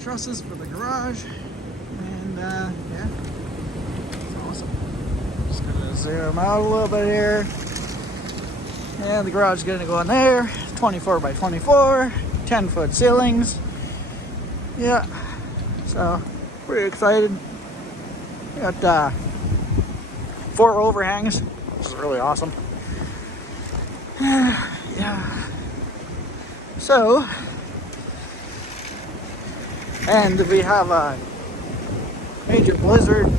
trusses for the garage, and yeah, it's awesome. Just gonna zoom out a little bit here, and the garage is gonna go in there. 24 by 24, 10-foot ceilings. Yeah, so pretty excited. We got 4 overhangs, which is really awesome. Yeah. So, and we have a major blizzard today.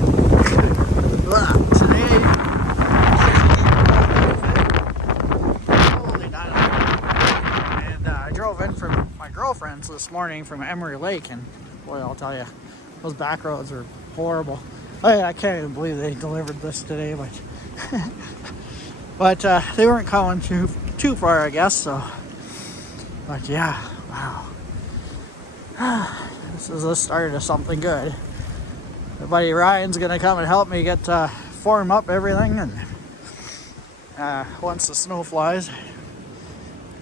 Holy dynamite. And I drove in from my girlfriend's this morning from Emery Lake, and boy, I'll tell you, those back roads are horrible. I can't even believe they delivered this today, but they weren't coming too far, I guess. So, but yeah, wow, this is the start of something good. My buddy Ryan's gonna come and help me get form up everything, and once the snow flies,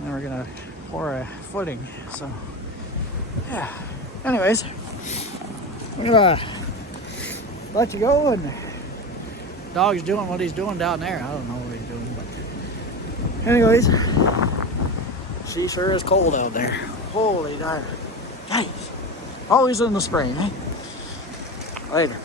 then we're gonna pour a footing. So, yeah. Anyways, I'm gonna let you go, and dog's doing what he's doing down there. I don't know what he's doing, but anyways, she sure is cold out there. Holy diver. Guys, always in the spring, eh? Later.